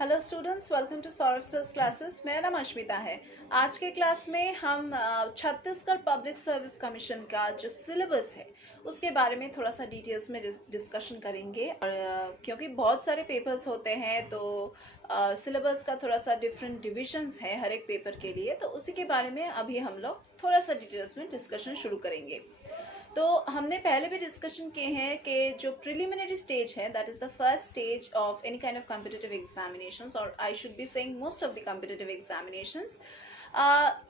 Hello students, welcome to Saurabh sir's classes. मेरा नाम अश्मिता है। आज के क्लास में हम छत्तीसगढ़ पब्लिक सर्विस कमीशन का जो सिलेबस है उसके बारे में थोड़ा सा डिटेल्स में डिस्कशन करेंगे। और क्योंकि बहुत सारे पेपर्स होते हैं तो सिलेबस का थोड़ा सा डिफरेंट डिविजन्स है हर एक पेपर के लिए, तो उसी के बारे में अभी हम लोग थोड़ा सा डिटेल्स में डिस्कशन शुरू करेंगे। तो हमने पहले भी डिस्कशन किए हैं कि जो प्रिलिमिनरी स्टेज है that is the first stage of any kind of competitive examinations, और I should be saying most of the competitive examinations.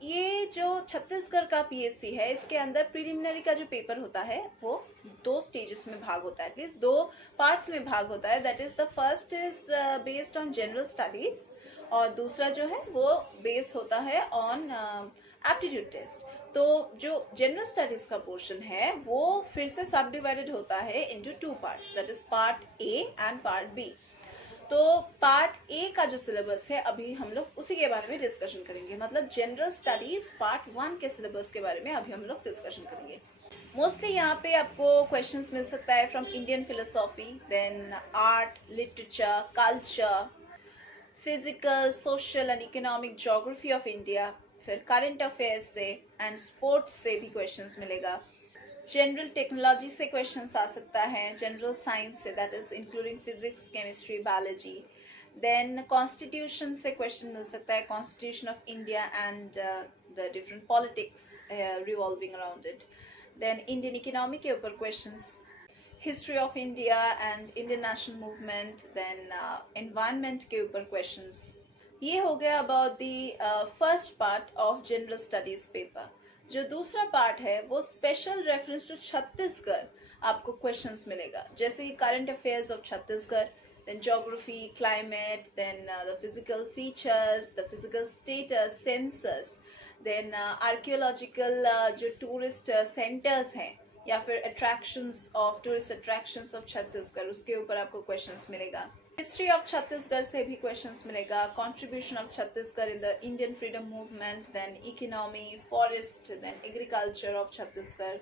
ये जो छत्तीसगढ़ का पीएससी है इसके अंदर प्रिलिमिनरी का जो पेपर होता है वो दो स्टेजेस में भाग होता है, एटलीस्ट दो पार्ट्स में भाग होता है। That is the first is based on general studies और दूसरा जो है वो बेस होता है ऑन एप्टीट्यूड टेस्ट। तो जो जनरल स्टडीज का पोर्शन है वो फिर से सब डिवाइडेड होता है into two parts, that is part A and part B. तो पार्ट ए का जो सिलेबस है अभी हम लोग उसी के बारे में डिस्कशन करेंगे, मतलब जनरल स्टडीज पार्ट 1 के सिलेबस के बारे में अभी हम लोग डिस्कशन करेंगे। मोस्टली यहाँ पे आपको क्वेश्चंस मिल सकता है from Indian philosophy, then art, literature, culture, physical, social and economic geography of India, फिर करंट अफेयर्स से एंड स्पोर्ट्स से भी क्वेश्चंस मिलेगा। जनरल टेक्नोलॉजी से क्वेश्चंस आ सकता है, जनरल साइंस से that is including physics, chemistry, biology. Then constitution से क्वेश्चन मिल सकता है, constitution of India and the different politics revolving around it. Then Indian economy के ऊपर questions, history of India and Indian national movement, then environment के ऊपर questions. ये हो गया about the first part of general studies paper. जो दूसरा part है वो स्पेशल रेफरेंस टू छत्तीसगढ़ आपको क्वेश्चंस मिलेगा, जैसे current affairs of Chhattisgarh, then geography, climate, then the physical features, the physical status, census, then archaeological जो टूरिस्ट सेंटर्स हैं या फिर attractions of tourist attractions of Chhattisgarh, उसके ऊपर आपको क्वेश्चंस मिलेगा। हिस्ट्री ऑफ छत्तीसगढ़ से भी क्वेश्चंस मिलेगा, contribution of Chhattisgarh in the Indian freedom movement, then economy, forest, then agriculture of Chhattisgarh.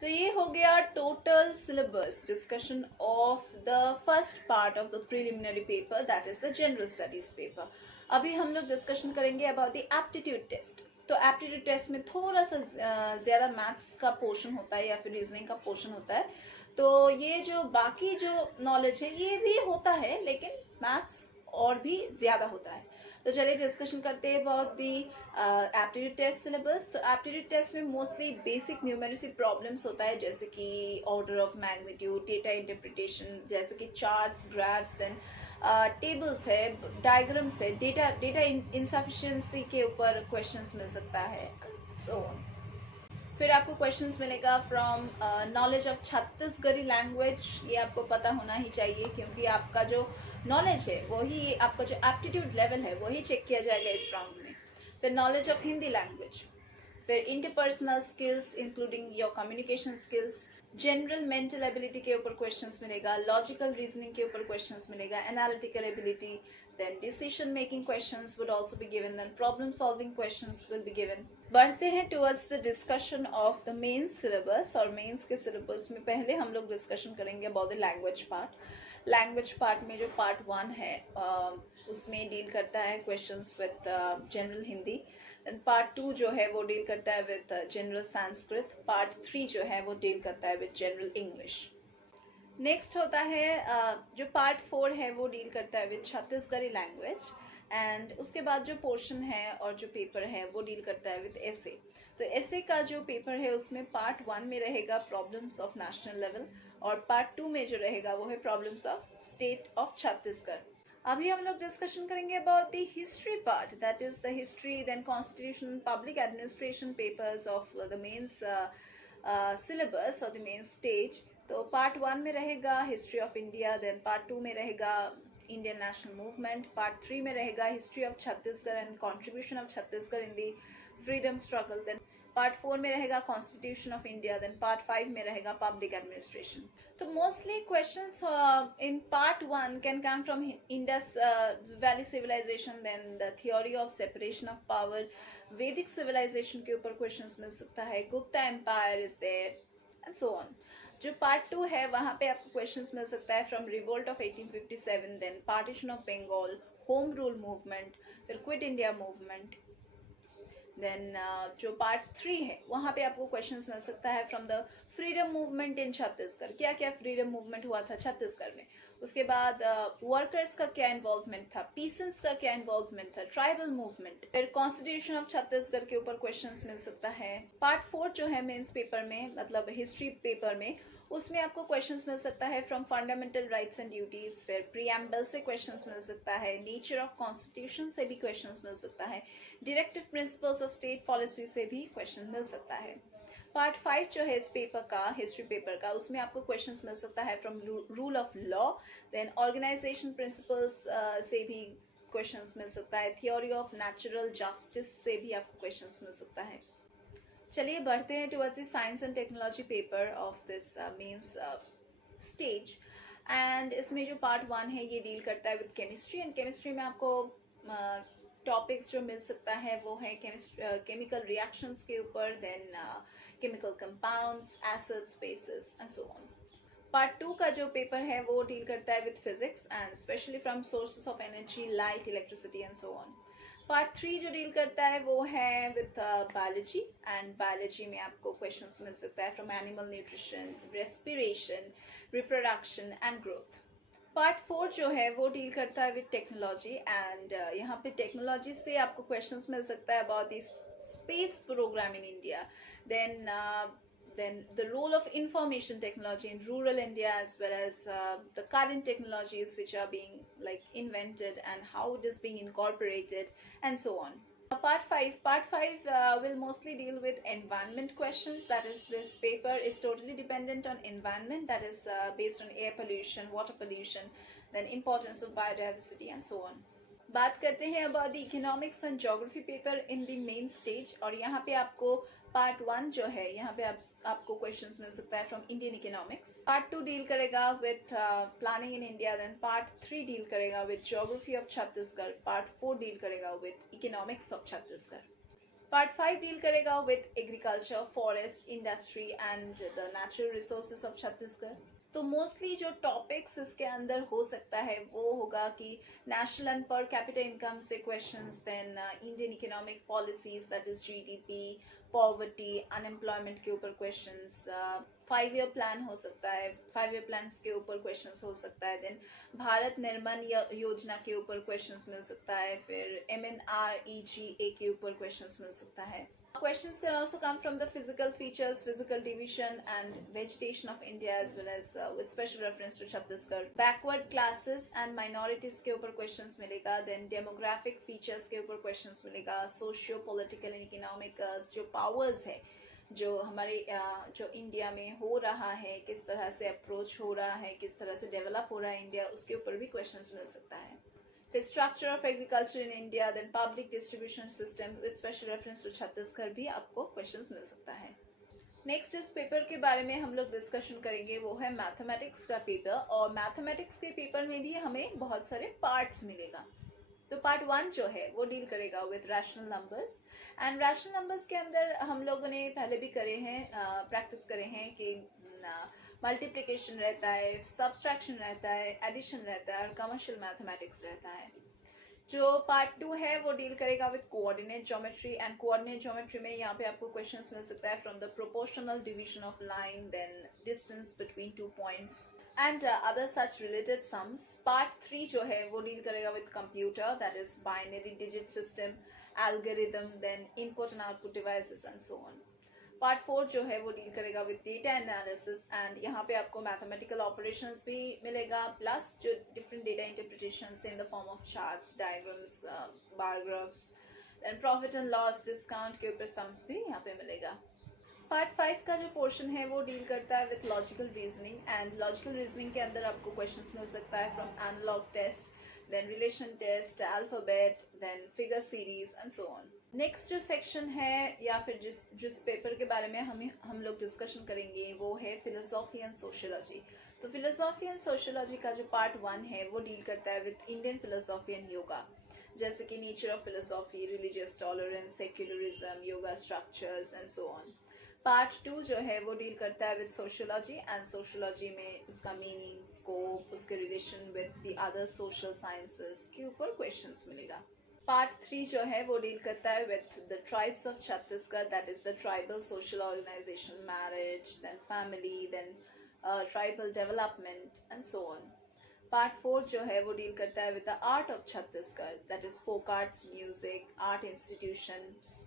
तो ये हो गया total syllabus discussion of the first part of the preliminary paper, that is the general studies paper. अभी हम लोग discussion करेंगे about the aptitude test. तो aptitude test में थोड़ा सा ज़्यादा मैथ्स का पोर्शन होता है या फिर रीजनिंग का पोर्शन होता है। तो ये जो बाकी जो नॉलेज है ये भी होता है, लेकिन मैथ्स और भी ज़्यादा होता है। तो चलिए डिस्कशन करते हैं about the aptitude test syllabus. तो एप्टीट्यूड टेस्ट में मोस्टली बेसिक न्यूमेरिसी प्रॉब्लम्स होता है, जैसे कि order of magnitude, data interpretation, जैसे कि चार्ट्स, ग्राफ्स, देन टेबल्स है, डायग्राम्स है, डेटा इनसफिशिएंसी के ऊपर क्वेश्चंस मिल सकता है, सो ऑन। फिर आपको क्वेश्चंस मिलेगा from knowledge of Chhattisgarhi language. ये आपको पता होना ही चाहिए क्योंकि आपका जो नॉलेज है वही आपका जो एप्टीट्यूड लेवल है वही चेक किया जाएगा इस राउंड में। फिर नॉलेज ऑफ हिंदी लैंग्वेज, फिर interpersonal skills including your communication skills, general mental ability के ऊपर क्वेश्चंस मिलेगा, लॉजिकल रीजनिंग के ऊपर क्वेश्चंस मिलेगा, analytical ability, then decision making questions would also be given, then problem solving questions will be given. बढ़ते हैं towards the discussion of the main syllabus, और mains के syllabus में पहले हम लोग discussion करेंगे about the language part. language part में जो part 1 है उसमें deal करता है questions with general Hindi, then part 2 जो है वो deal करता है with general Sanskrit, part 3 जो है वो deal करता है with general English. नेक्स्ट होता है जो पार्ट 4 है वो डील करता है विद छत्तीसगढ़ी लैंग्वेज, एंड उसके बाद जो पोर्शन है और जो पेपर है वो डील करता है विद एसे। तो एसे का जो पेपर है उसमें पार्ट 1 में रहेगा प्रॉब्लम्स ऑफ नेशनल लेवल, और पार्ट 2 में जो रहेगा वो है problems of state of Chhattisgarh. अभी हम लोग डिस्कशन करेंगे about the history part, that is the history, then constitution, public administration papers of the mains syllabus और द मेन स्टेज। तो पार्ट 1 में रहेगा history of India, then part 2 में रहेगा इंडियन नेशनल मूवमेंट, पार्ट 3 में रहेगा history of Chhattisgarh and contribution of Chhattisgarh in the freedom struggle, then part 4 में रहेगा constitution of India, then part 5 में रहेगा पब्लिक एडमिनिस्ट्रेशन। तो mostly questions in part 1 can come from Indus valley civilisation, then the theory of separation of power, Vedic civilisation के ऊपर questions मिल सकता है, Gupta empire is there and so on. जो part 2 है वहाँ पे आपको क्वेश्चंस मिल सकता है from revolt of 1857, then partition of Bengal, home rule movement, फिर क्विट इंडिया मूवमेंट। देन जो पार्ट 3 है वहाँ पे आपको क्वेश्चंस मिल सकता है from the freedom movement in Chhattisgarh, क्या क्या फ्रीडम मूवमेंट हुआ था छत्तीसगढ़ में। उसके बाद वर्कर्स का क्या इन्वॉल्वमेंट था, पीसेंट्स का क्या इन्वॉल्वमेंट था, ट्राइबल मूवमेंट। फिर कॉन्स्टिट्यूशन ऑफ छत्तीसगढ़ के ऊपर क्वेश्चंस मिल सकता है। पार्ट 4 जो है मेंस पेपर में, मतलब हिस्ट्री पेपर में, उसमें आपको क्वेश्चंस मिल सकता है from fundamental rights and duties. फिर प्रीएम्बल से क्वेश्चंस मिल सकता है, नेचर ऑफ कॉन्स्टिट्यूशन से भी क्वेश्चंस मिल सकता है, directive principles of state policy से भी क्वेश्चन मिल सकता है। पार्ट 5 जो है इस पेपर का, हिस्ट्री पेपर का, उसमें आपको क्वेश्चंस मिल सकता है from rule of law, then organisation principles से भी क्वेश्चंस मिल सकता है, थियोरी ऑफ नेचुरल जस्टिस से भी आपको क्वेश्चंस मिल सकता है। चलिए बढ़ते हैं towards the science and technology paper of this mains stage. And इसमें जो पार्ट 1 है ये डील करता है विद केमिस्ट्री, एंड केमिस्ट्री में आपको टॉपिक्स जो मिल सकता है वो है केमिकल रिएक्शंस के ऊपर, then chemical compounds, acids, bases and so on. Part 2 का जो पेपर है वो डील करता है with physics and specially from sources of energy, light, electricity and so on. Part 3 जो डील करता है वो है विथ बायोलॉजी, एंड बायोलॉजी में आपको क्वेश्चंस मिल सकता है from animal nutrition, respiration, reproduction and growth. Part 4 जो है वो डील करता है विद टेक्नोलॉजी, एंड यहाँ पे टेक्नोलॉजी से आपको क्वेश्चंस मिल सकता है about the space programme in India, then the role of information technology in rural India, as well as the current technologies which are being like invented and how it is being incorporated and so on. Part 5 will mostly deal with environment questions. That is, this paper is totally dependent on environment, that is based on air pollution, water pollution, then importance of biodiversity and so on. बात करते हैं about the economics and geography paper in the main stage, और यहाँ पे आपको part 1 जो है यहाँ पे आपको क्वेश्चंस मिल सकता है from Indian economics. Part 2 deal करेगा with planning in India, then part 3 deal करेगा with geography of Chhattisgarh, part 4 deal करेगा with economics of Chhattisgarh, part 5 deal करेगा with agriculture, forest, industry and the natural resources of Chhattisgarh. तो mostly जो topics इसके अंदर हो सकता है वो होगा कि national and per capita income से questions, then Indian economic policies, that is GDP, poverty, unemployment के ऊपर क्वेश्चंस, 5 ईयर प्लान हो सकता है, 5 ईयर प्लान्स के ऊपर क्वेश्चंस हो सकता है, देन भारत निर्माण योजना के ऊपर क्वेश्चंस मिल सकता है, फिर MNREGA के ऊपर क्वेश्चंस मिल सकता है। Questions can also come from the physical features, physical division and vegetation of India, as well as with special reference to Chhattisgarh. Backward classes and minorities के ऊपर questions मिलेगा, then demographic features के ऊपर questions मिलेगा, socio-political and economic जो powers है, जो हमारे जो इंडिया में हो रहा है, किस तरह से अप्रोच हो रहा है, किस तरह से डेवलप हो रहा है इंडिया, उसके ऊपर भी क्वेश्चंस मिल सकता है। फिर structure of agriculture in India, then public distribution system with special reference to Chhattisgarh भी आपको क्वेश्चंस मिल सकता है। नेक्स्ट इस पेपर के बारे में हम लोग डिस्कशन करेंगे वो है मैथमेटिक्स का पेपर, और मैथमेटिक्स के पेपर में भी हमें बहुत सारे पार्ट्स मिलेगा। तो पार्ट 1 जो है वो डील करेगा with rational numbers, and rational numbers के अंदर हम लोगों ने पहले भी करे हैं, प्रैक्टिस करे हैं कि मल्टीप्लिकेशन रहता है, सब्सट्रैक्शन रहता है, एडिशन रहता है और कमर्शियल मैथमेटिक्स रहता है। जो पार्ट 2 है वो डील करेगा with coordinate geometry, and coordinate geometry में यहाँ पे आपको क्वेश्चंस मिल सकता है from the proportional division of line, then distance between 2 points and other such related sums. Part 3 जो है वो डील करेगा with computer, that is binary digit system, algorithm, then input and output devices and so on. Part 4 जो है वो deal करेगा with data analysis, and यहाँ पे आपको मैथमेटिकल ऑपरेशंस भी मिलेगा, प्लस जो different data interpretations in the form of charts, diagrams, bar graphs, then profit and loss, discount के ऊपर सम्स भी यहाँ पे मिलेगा। पार्ट 5 का जो पोर्शन है वो डील करता है with logical reasoning, and logical reasoning के अंदर आपको क्वेश्चंस मिल सकता है from analogue test, then relation test, alphabet, then figure series and so on. Next जो सेक्शन है या फिर जिस पेपर के बारे में हम लोग डिस्कशन करेंगे वो है फिलोसॉफी एंड सोशियोलॉजी। तो फिलोसॉफी एंड सोशियोलॉजी का जो पार्ट 1 है वो डील करता है with Indian philosophy and yoga, जैसे कि nature of philosophy, religious tolerance, secularism, yoga structures and so on. Part 2 जो है वो डील करता है विद सोशियोलॉजी, एंड सोशियोलॉजी में उसका मीनिंग, स्कोप, उसके relation with the other social sciences के ऊपर क्वेश्चंस मिलेगा। पार्ट 3 जो है वो डील करता है with the tribes of Chhattisgarh, that is the tribal social organisation, marriage, then family, then tribal development and so on. Part 4 जो है वो डील करता है with the art of Chhattisgarh, that is folk arts, music, art institutions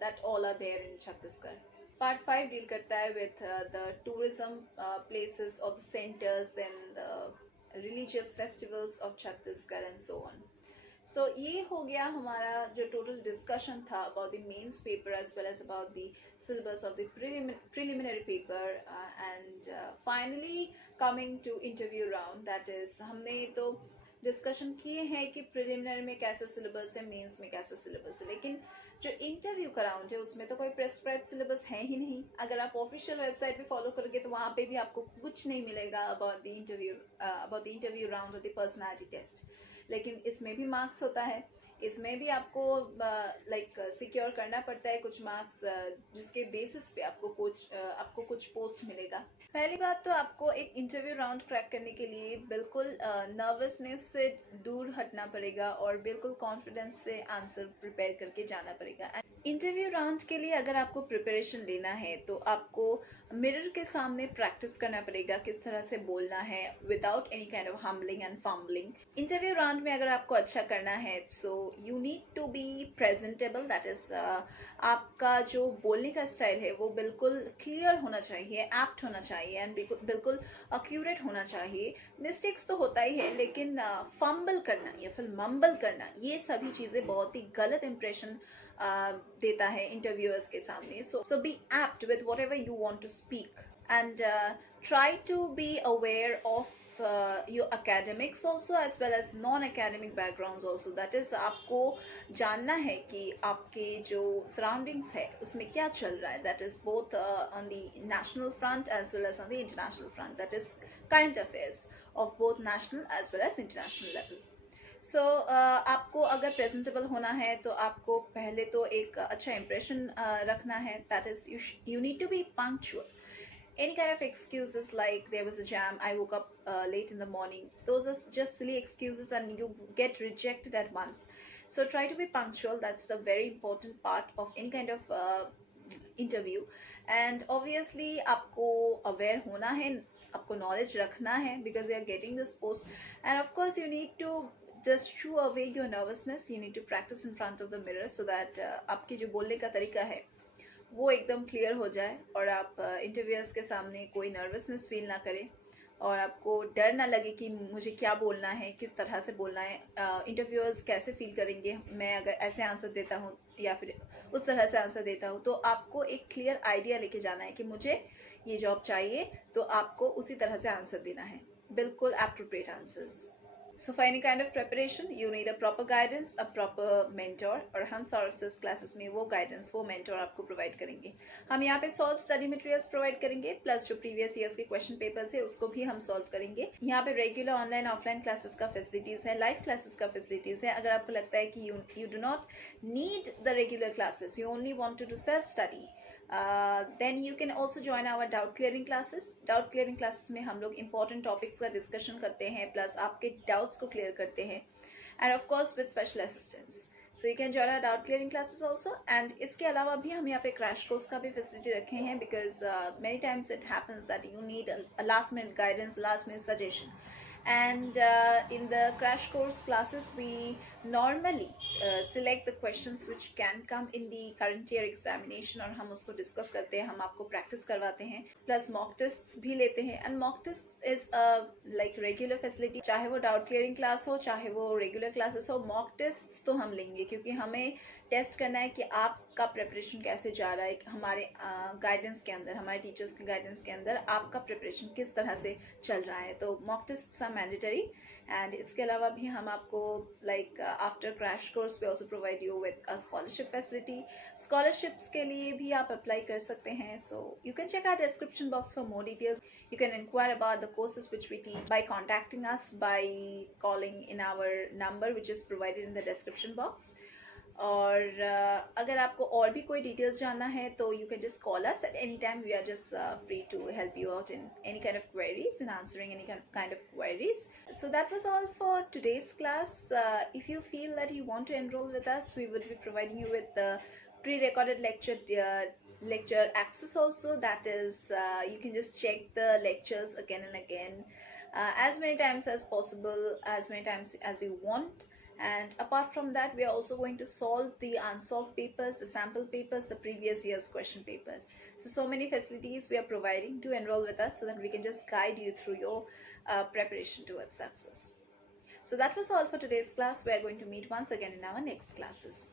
that all are there in Chhattisgarh. Part 5 deal करता है with the tourism places or the centers and the religious festivals of Chhattisgarh and so on. So ये हो गया हमारा जो total discussion था about the mains paper as well as about the syllabus of the preliminary paper, and finally coming to interview round, that is हमने तो discussion किए हैं कि प्रिलिमिनरी में कैसा सिलेबस है, मेंस में कैसा सिलेबस है, लेकिन जो इंटरव्यू का राउंड है उसमें तो कोई प्रेस्क्राइब्ड सिलेबस है ही नहीं। अगर आप ऑफिशियल वेबसाइट पे फॉलो करोगे तो वहाँ पे भी आपको कुछ नहीं मिलेगा अबाउट द इंटरव्यू राउंड और द पर्सनालिटी टेस्ट, लेकिन इसमें भी मार्क्स होता है, इसमें भी आपको सिक्योर करना पड़ता है कुछ मार्क्स, जिसके बेसिस पे आपको कुछ पोस्ट मिलेगा। पहली बात तो आपको एक इंटरव्यू राउंड क्रैक करने के लिए बिल्कुल नर्वसनेस से दूर हटना पड़ेगा और बिल्कुल कॉन्फिडेंस से आंसर प्रिपेयर करके जाना पड़ेगा। इंटरव्यू राउंड के लिए अगर आपको प्रिपरेशन लेना है तो आपको मिरर के सामने प्रैक्टिस करना पड़ेगा किस तरह से बोलना है without any kind of humbling and fumbling. Interview round में अगर आपको अच्छा करना है so you need to be presentable, that is आपका जो बोलने का स्टाइल है वो बिल्कुल क्लियर होना चाहिए, एप्ट होना चाहिए एंड बिल्कुल एक्यूरेट होना चाहिए। मिस्टेक्स तो होता ही है, लेकिन फम्बल करना या फिर मम्बल करना, ये सभी चीज़ें बहुत ही गलत इंप्रेशन देता है इंटरव्यूअर्स के सामने। So be apt with whatever you want to speak and try to be aware of your academics also as well as non-academic backgrounds also, that is आपको जानना है कि आपके जो surroundings है उसमें क्या चल रहा है, that is both on the national front as well as on the international front, that is current affairs of both national as well as international level. So आपको अगर प्रेजेंटेबल होना है तो आपको पहले तो एक अच्छा इंप्रेशन रखना है, that is you need to be punctual. Any kind of excuses like there was a jam, I woke up late in the morning, those are just silly excuses and you get rejected at once. So try to be punctual, that's the very important part of any kind of interview. And obviously आपको aware होना है, आपको knowledge रखना है because you are getting this post, and of course you need to just shoo away your nervousness, you need to practice in front of the mirror so that आपकी जो बोलने का तरीका है वो एकदम क्लियर हो जाए और आप इंटरव्यूअर्स के सामने कोई नर्वसनेस फील ना करें और आपको डर ना लगे कि मुझे क्या बोलना है, किस तरह से बोलना है, इंटरव्यूअर्स कैसे फील करेंगे मैं अगर ऐसे आंसर देता हूँ या फिर उस तरह से आंसर देता हूँ। तो आपको एक क्लियर आइडिया लेके जाना है कि मुझे ये जॉब चाहिए, तो आपको उसी तरह से आंसर देना है, बिल्कुल appropriate answers. So for any kind of preparation, you need a proper guidance, a proper mentor, और हम सॉर्सेस क्लासेस में वो गाइडेंस, वो मेंटोर आपको प्रोवाइड करेंगे। हम यहाँ पे सॉल्व स्टडी मटेरियल्स प्रोवाइड करेंगे, प्लस जो प्रीवियस ईयर्स के क्वेश्चन पेपर्स है उसको भी हम सॉल्व करेंगे। यहाँ पे रेगुलर ऑनलाइन ऑफलाइन क्लासेस का फैसिलिटीज है, लाइव क्लासेस का फैसिलिटीज है। अगर आपको लगता है कि you do not need the regular classes, you only want to do self study, then you can also join our doubt clearing classes. Doubt clearing classes में हम लोग important topics का discussion करते हैं, plus आपके doubts को clear करते हैं, and of course with special assistance. So you can join our doubt clearing classes also. And इसके अलावा भी हम यहाँ पे crash course का भी facility रखे हैं because many times it happens that you need a last minute guidance, last minute suggestion. And in the crash course classes we normally select the questions which can come in the current year examination और हम उसको discuss करते हैं, हम आपको practice करवाते हैं, plus mock tests भी लेते हैं। And mock tests is like regular facility, चाहे वो doubt clearing class हो चाहे वो regular classes हो, mock tests तो हम लेंगे क्योंकि हमें टेस्ट करना है कि आपका प्रिपरेशन कैसे जा रहा है, हमारे गाइडेंस के अंदर, हमारे टीचर्स के गाइडेंस के अंदर आपका प्रिपरेशन किस तरह से चल रहा है। तो mock tests are mandatory. And इसके अलावा भी हम आपको like after crash course we also provide you with a scholarship facility. Scholarships के लिए भी आप अप्लाई कर सकते हैं। So you can check our description box for more details. You can inquire about the courses which we teach by contacting us by calling in our number which is provided in the description box. और अगर आपको और भी कोई details जानना है तो you can just call us at any time. We are just free to help you out in any kind of queries and answering any kind of queries. So that was all for today's class. If you feel that you want to enroll with us, we will be providing you with the pre-recorded lecture access also. That is, you can just check the lectures again and again, as many times as possible, as many times as you want. And apart from that, we are also going to solve the unsolved papers, the sample papers, the previous year's question papers. So many facilities we are providing to enroll with us, so that we can just guide you through your preparation towards success. So that was all for today's class. We are going to meet once again in our next classes.